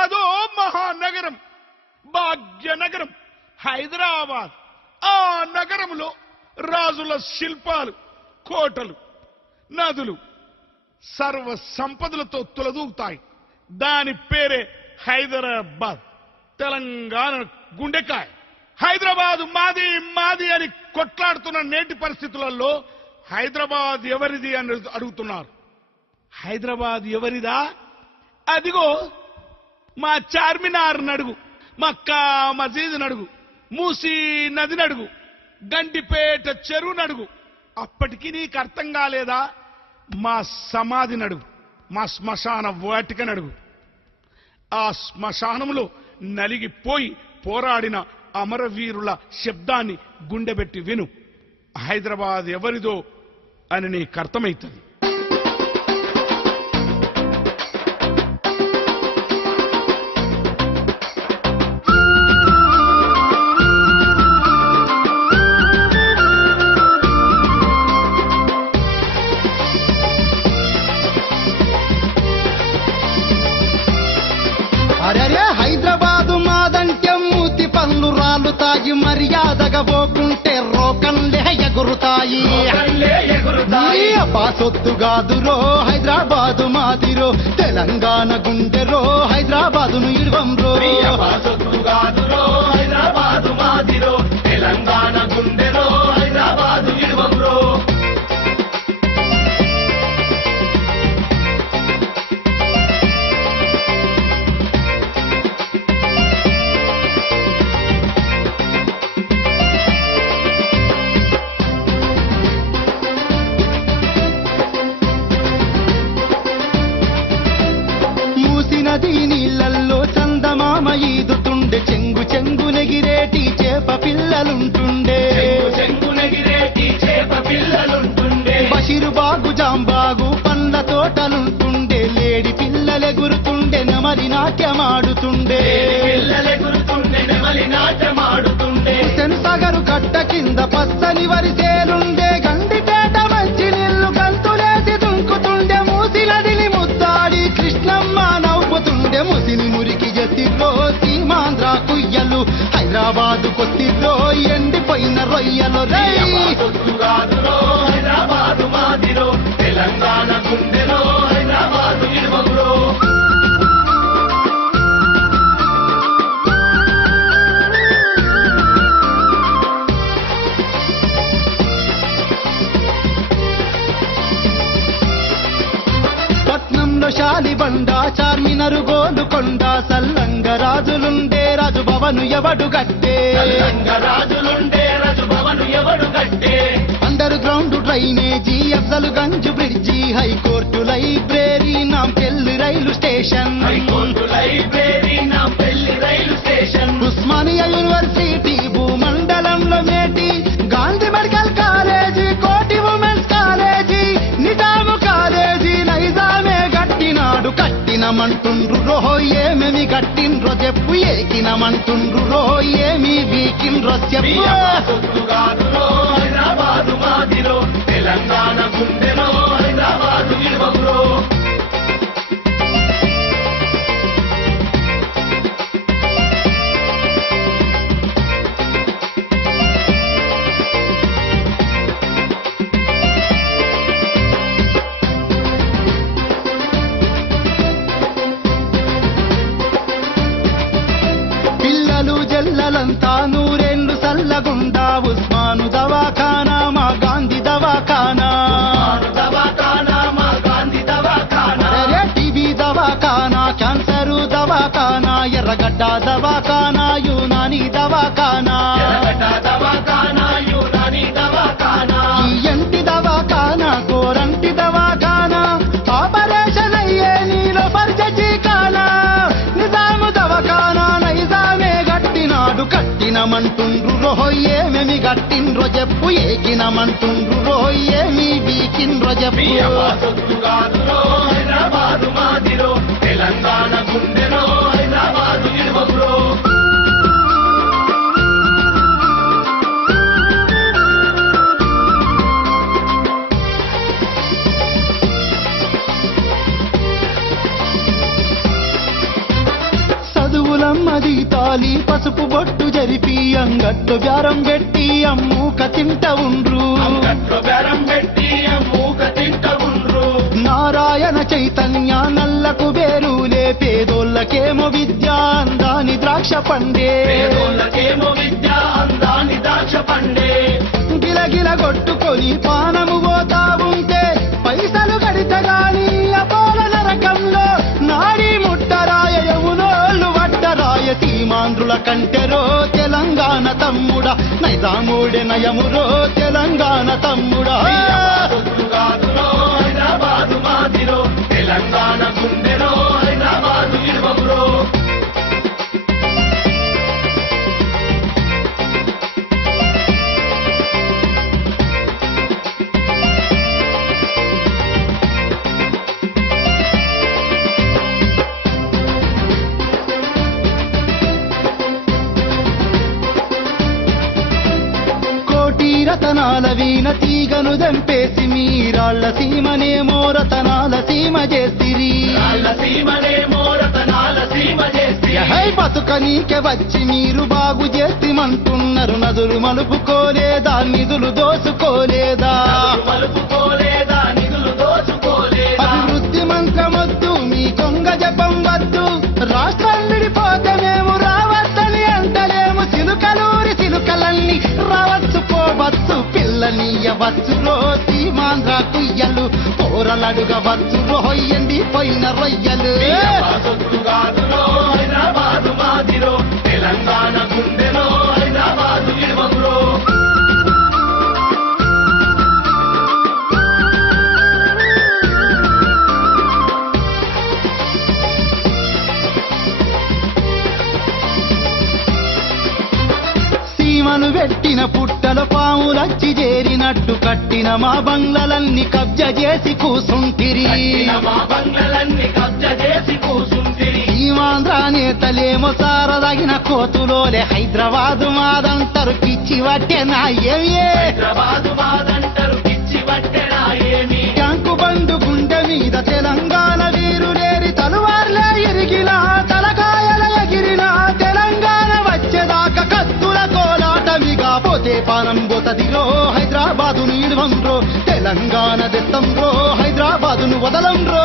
అదో మహానగరం, భాగ్యనగరం హైదరాబాద్. ఆ నగరంలో రాజుల శిల్పాలు, కోటలు, నదులు సర్వ సంపదలతో తులదూగుతాయి. దాని పేరే హైదరాబాద్, తెలంగాణ గుండెకాయ. హైదరాబాద్ మాది మాది అని కొట్లాడుతున్న నేటి పరిస్థితులలో హైదరాబాద్ ఎవరిది అని అడుగుతున్నారు. హైదరాబాద్ ఎవరిదా? అదిగో మా చార్మినార్ నడుగు, మక్కా మసీదు నడుగు, మూసీ నది నడుగు, గండిపేట చెరువు నడుగు. అప్పటికి నీకు అర్థం కాలేదా? మా సమాధి నడుగు, మా శ్మశాన వాటిక నడుగు. ఆ శ్మశానంలో నలిగిపోయి పోరాడిన అమరవీరుల శబ్దాన్ని గుండెబెట్టి విను. హైదరాబాద్ ఎవరిదో అని నీకు అర్థమవుతుంది. హైదరాబాదు మాదంటే మూతి పనులు రాలుతాయి, మర్యాదగా పోకుంటే రోకన్లే ఎగురుతాయి. బాసొత్తు కాదురో హైదరాబాదు మాదిరో, తెలంగాణ గుండెరో హైదరాబాదును ఇడవంరో. బాసొత్తు కాదురో హైదరాబాదు మాదిరో, తెలంగాణ గుండెరో హైదరాబాదు ఇడవంరో. నది నీళ్లల్లో చందమామ ఈదుతుండే, చెంగు చెంగు నెగిరేటి చేప పిల్లలుంటుండే. బషీరుబాగు జాంబాగు పండ్ల తోటలుంటుండే, లేడి పిల్లలెగురుతుండే, నెమలి నాట్యమాడుతుండే. సెన్సాగరు కట్ట కింద పచ్చని వరిసేలుండే, గండిపేట మంచి నీళ్లు గంతులేసి దుంకుతుండే. మూసి నదిని ముద్దాడి కృష్ణమ్మ నవ్వుతుండే, ముసిని మురికి జతిలో సీమాంధ్ర కుయ్యలు, హైదరాబాదు కొత్తిలో ఎండిపోయిన రొయ్యలు. హైదరాబాదు మాదిరో, తెలంగాణ గుండెలో హైదరాబాదు ఇడవంరో. పట్నంలో శాలిబండ, చార్మినరు గోలుకొండ, సల్లంగ రాజులుండే రాజు భవను ఎవడు గట్టే. Underground drainage, Afzal Gunj bridge, high court library, Nampally రైలు స్టేషన్, ఉస్మానియా యూనివర్సిటీ, భూమండలంలో మేటి, Gandhi medical college, Koti women's college, Nizam college, నైజామే గట్టినాడు. కట్టినమంటుండ్రు రోహో ఏమేమి గట్టిండ్రో చెప్పు, ఏకినమంటుండ్రు రోహో ఏమి వీకిండ్రో చెప్పు. హైదరాబాదు మాదిరో, తెలంగాణ గుండెలో హైదరాబాదు ఇడవంరో. పిల్లలు జల్లలంతా నూరేళ్లు సల్లగుండా, ఉస్మాను దవాఖానా మా గాంధీ దవాఖానా, టీబీ దవాఖానా, క్యాన్సరు దవాఖానా, ఎర్రగడ్డ దవాఖానా, యూనాని దవాఖానా, ఎంటి దవాఖానా, గోరంటి దవాఖానా, ఆపరేషన్ అయ్యే నీలో పరిచీ కానా, నిజాము దవాఖానా, నైజామే గట్టినాడు. కట్టినమంటుండ్రు రోహో ఏమేమి గట్టిండ్రో చెప్పు, ఏకినమంటుండ్రు రోహో ఏమి వీకిండ్రో చెప్పు. హైదరాబాదు మాదిరో, తెలంగాణ గుండెలో హైదరాబాదు ఇడవంరో. బతుకమ్మది తాలి పసుపు బొట్టు జరిపి అంగట్లో బ్యారం పెట్టి అమ్మూక తింట ఉండ్రు అంగట్లో బేరం పెట్టి మూక తింట ఉండ్రు. నారాయణ చైతన్య నల్లకు బేరులే పేదోళ్ళకేమో విద్య అందాని ద్రాక్ష పండే పేదోళ్ళకేమో విద్య అందాని ద్రాక్ష పండే. గిలగిల కొట్టుకొని పానము పోతా ఉంటే పైసలు గడితగాని అపోల నరకంలో నాడి ముట్టరాయ యమునోళ్ళు వట్టరాయ సీమాంధ్రుల కంటెరో తెలంగాణ తమ్ముడా నైజాముడే నయమురో తెలంగాణ తమ్ముడా సొత్తు కాదురో హైదరాబాదు మాదిరో తెలంగాణ గుండెలో హైదరాబాదు ఇడువగురో. కోటి రతనాల వీణ తీగను దంపేసి మీరాళ్ళ సీమనేమో రతనాల సీమ చేసిరి రాళ్ళ సీమనే మోరతనాల సీమ చేసి హై బతుకనీకే వచ్చి మీరు బాగు చేసిమంటున్నారు నదులు మలుపుకోలేదా నిధులు దోసుకోలేదా మలుపుకోలేదా నిధులు దోచుకోలేదా. అభివృద్ధి మంత్రమొద్దు మీ కొంగ జపం వద్దు రాష్ట్రం విడిపోతే మేము రావద్దని అంటలేము సిలుకలూరి సిలుకలన్నీ రావచ్చు పోవచ్చు పిల్లనియవచ్చు రో సీమాంధ్ర కుయ్యలు పోరలడుగవచ్చు రొయ్యండి పోయిన రొయ్యలు సొత్తు కాదురో హైదరాబాదు మాదిరో తెలంగాణ గుండెలో హైదరాబాదు ఇడువగురో. సీమను పెట్టిన పుట్టలో పాములచ్చి చేరినట్టు కట్టిన మా బంగ్లలన్నీ కబ్జ చేసి కూసుంటిరి కట్టిన మా బంగ్లలన్నీ కబ్జ చేసి కూసుంటిరి. సీమాంధ్ర నేతలేమో సారదగిన కోతులోలే హైదరాబాదు మాదంటారు పిచ్చి వట్టెనా ఏమే హైదరాబాదు మాదంటారు పిచ్చి పట్టెనా ఏమి. ట్యాంకు బండు గుండె మీద తెలంగాణ వీరులేరి తలువార్లే ఎరిగినా తలకాయల ఎగిరినా తెలంగాణ వచ్చేదాకా కత్తుల కోలాటమిగా పోతే పానం పోతదిరో హైదరాబాదు నీడువండ్రో తెలంగాణ దెత్తంరో హైదరాబాదును వదలంరో